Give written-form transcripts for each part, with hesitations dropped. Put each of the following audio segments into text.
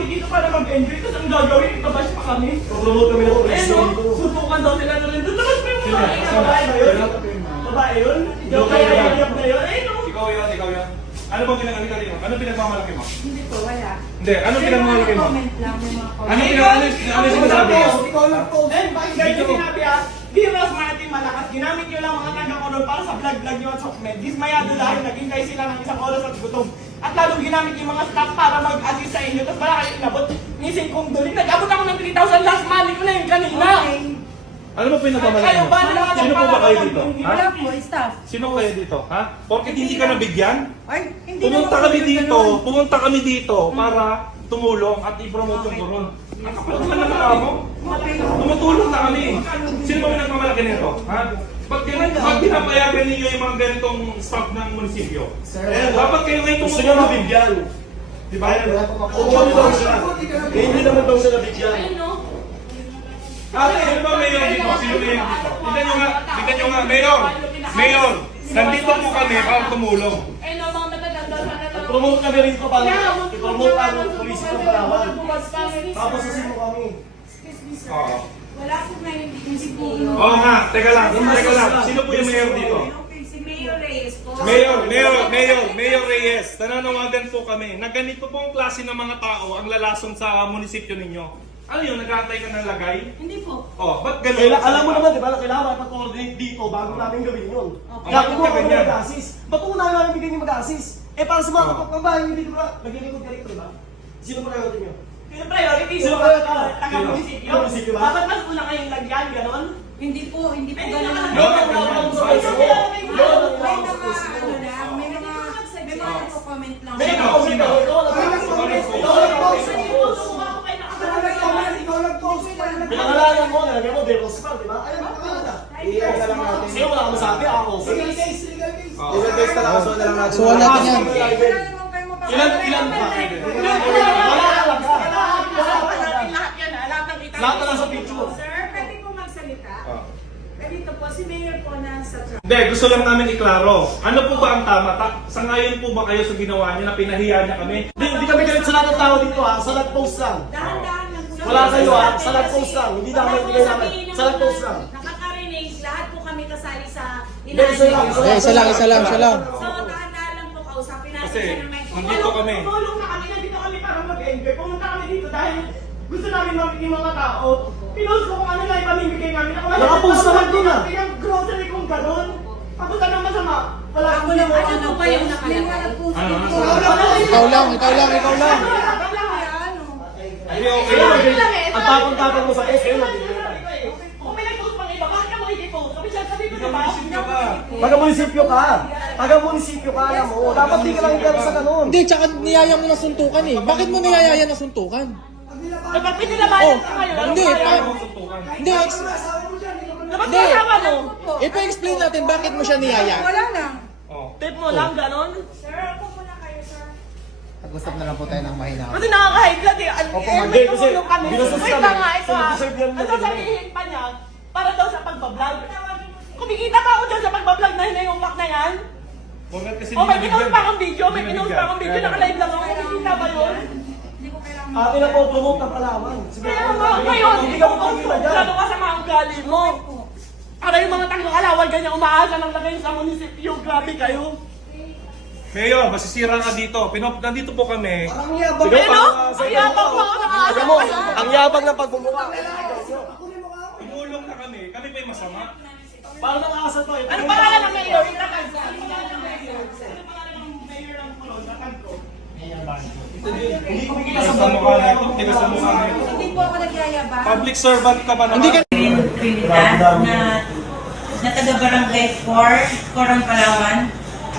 kami dito para mag-enjoy. Tapos ang gagawin, itabash pa kami. Promote kami ng police Eh no, dito. sutukan daw sila na rin. Tapos may mga babae ba yun? Babae yun? Yung kaya yayap na yun? Eh no. Ikaw yan. Ano bang pinagmalaki mo? Ano pinagmamalaki mo? Hindi po, wala. Hindi, ano pinagmamalaki mo? Comment lang, may mga comment. Ano sinasabi mo? Ikaw lang po. Then, bakit ganyan sinabi di Ross Martin malakas, ginamit nyo lang mga taga-koron para sa vlog-vlog nyo at sokmed. Dismayado dahil naghintay sila ng isang oras at gutom. At lalong ginamit yung mga staff para mag-assist sa inyo. Tapos wala kayo inabot. Nising kong duling. Nag-abot ako ng 3,000 last money ko na yun kanina. Okay. Ano ba pinagmamalaki Kayo mo? ba naman Sino po ba kayo dito? Ha? Wala po, staff. Sino kayo dito? Ha? Porket hindi ka nabigyan? Ay, hindi Pumunta naman kami po dito, ganun. pumunta kami dito para tumulong at i-promote yung koron. Kapag naman mo, Okay. tumutulong na kami. Sino ba may nagmamalaki nito? Ha? Pag pinapayagan ninyo yung mga ganitong staff ng munisipyo, dapat kayo ngayon Gusto nyo tumutulong. mabigyan. Di ba? Upo daw siya. Eh, hindi naman daw siya nabigyan. Ayun no. Ate, sino ba mayor dito? Sino mayor dito? Tignan nyo nga, mayor! Mayor! Nandito po kami para tumulong. Ayun no, mga matatanda sana lang. Promote kami rito para i-promote ang police ng Palawan. Tapos susin mo kami. Excuse me, sir. Oo. Wala po ngayon dito si Pino. Oo nga, teka lang. Sino po yung mayor dito? Okay, si Mayor Reyes po. Mayor Reyes, nananawagan po kami na ganito pong klase ng mga tao ang lalason sa munisipyo ninyo. Ano yun, nag-aantay ka ng lagay? Hindi po. Oh, ba't gano'n? Alam mo naman, di ba, kailangan makapag-coordinate dito bago namin gawin yun. Okay. Kaya kumuha kami Ganyan. mag-assist. Ba't unahin namin bigyan yung mag-assist? Eh, para sa mga kapagbahay, hindi di ba, naglilingkod ka rito, di ba? Sino priority nyo? Yung priority Sino mo, priority? taga-munisipyo. Taga-munisipyo ba? Dapat mas una kayong lagyan, gano'n? Hindi po ganun. Yun May ang mga comment lang. May Sino? comment Sino? ako, ikaw lang. Ikaw lang po. Pinangalanan mo, nalagyan mo, Deros Spam, di ba? Ayun, pangalan na. I-ano na lang natin. Sino wala ka masabi? Ako. Legal case na lang, so na lang natin. So, wala natin yan. Ilan ba? Lahat na lang sa picture. Sir, pwede po magsalita? Ganito po, si Mayor po na sa truck. Hindi, gusto lang namin iklaro. Ano po ba ang tama? Sangayon po ba kayo sa ginawa niyo na pinahiya niya kami? Hindi kami galit sa lahat ng tao dito ha, sa nag-post lang. Dahan-dahan lang po. Wala kayo ha, sa nag-post lang. Hindi namin ibigay namin. Sa nag-post lang. Nakakarinig, lahat po kami kasali sa Hindi, isa lang, isa lang. Isa lang. So, dahan-dahan lang po kausapin natin Kasi, siya ng may nandito kami. Tumulong na kami, nandito kami para mag-enjoy. Pumunta kami dito dahil gusto namin mamigay yung mga tao. Pinost ko kung ano lang ipamimigay namin. Nakapost naman doon, ah. Yung grocery kong gano'n. Tapos anong masama? Wala Ako akong lang, ginawa. ano po ba yung nakalagay? Ikaw lang. Hindi, okay lang. Ang tapang-tapang mo sa SM, Kung may nag-post pang iba, bakit ka mo i-post? Sabi ko diba? taga-munisipyo ka. Taga-munisipyo ka, alam mo. Dapat di ka lang gano'n sa ganun. Hindi, tsaka niyaya mo na suntukan eh. Bakit mo niyayaya na suntukan? Dapat pinilabayan ka ngayon. Hindi, hindi, Dapat Hindi. kasama mo. ipa-explain natin bakit mo siya niyaya. Wala lang. Tip mo lang, gano'n. Sir, ako muna kayo, sir. Pag-usap na lang po tayo ng mahina. Kasi nakaka-hide lang eh. May kasi tumulong kami. binustos Wait kami. lang nga, ito So, ah. deserve yan na Ang sasabihin pa niya, para daw sa pagbablog. Kumikita pa ako dyan sa pagbablog na hinayungpak na yan. Porket kasi Oh, may hindi pinost nabigyan. pa akong video, may pinost pa akong video, naka-live lang ako. Kumikita ba yun? Hindi ko kailangan. Atin na po, promote ng Palawan. Sige, Kaya nga, ngayon, hindi hindi ka ko mo pagkita dyan. Lalo ka sa mga ugali mo. Para yung mga taga-alawal, ganyan umaasa ng lagay sa munisipyo. Grabe kayo. Mayor, masisira ka dito. Nandito po kami. Ang yabang. Ayun o, ang yabang mo ako Alam mo, ang yabang ng pagbumuka. Tumulong na kami. Kami pa yung masama. Parang nang-aasal to eh. Ano pangalan ng mayor? Itatag ko. Ano pangalan ng mayor? Ano pangalan ng mayor ng Colon? Itatag ko. Hindi ko bigyan Tigas sa sa mukha na ito. Tigas sa mukha na ito. Hindi po ako nagyayabang. Public servant ka ba naman? Hindi ka Trinidad na taga-barangay 4, Corang, Palawan,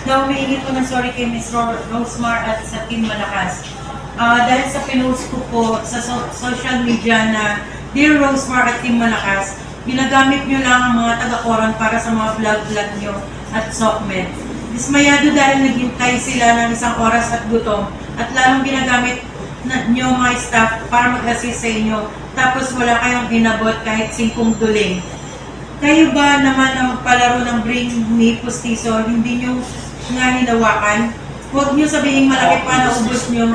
na humihingi po ng sorry kay Ms. Rosemar at sa Team Malakas. Dahil sa pinost ko po sa social media na Dear Rosemar at Team Malakas, ginagamit nyo lang ang mga taga-Coran para sa mga vlog-vlog nyo at SOCMED. Dismayado dahil naghintay sila ng isang oras at gutom at lalong ginagamit nyo mga staff para mag-assist sa inyo tapos wala kayong inabot kahit 5 duling. Kayo ba naman ang magpalaro ng Bring Me Pustiso, hindi nyo nga hinawakan? Huwag nyo sabihin malaki pa na ubos nyo,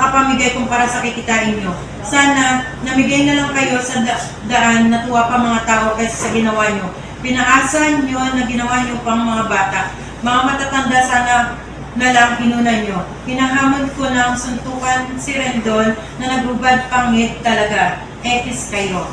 makapamigay kumpara sa kikitain nyo. Sana namigay na lang kayo sa daan, natuwa pa mga tao kaysa sa ginawa nyo. Pinaasan nyo na ginawa nyo pang mga bata. Mga matatanda sana na lang inuna nyo. Hinahamon ko ng suntukan si Rendon na nagbubad pangit talaga. Ekis kayo.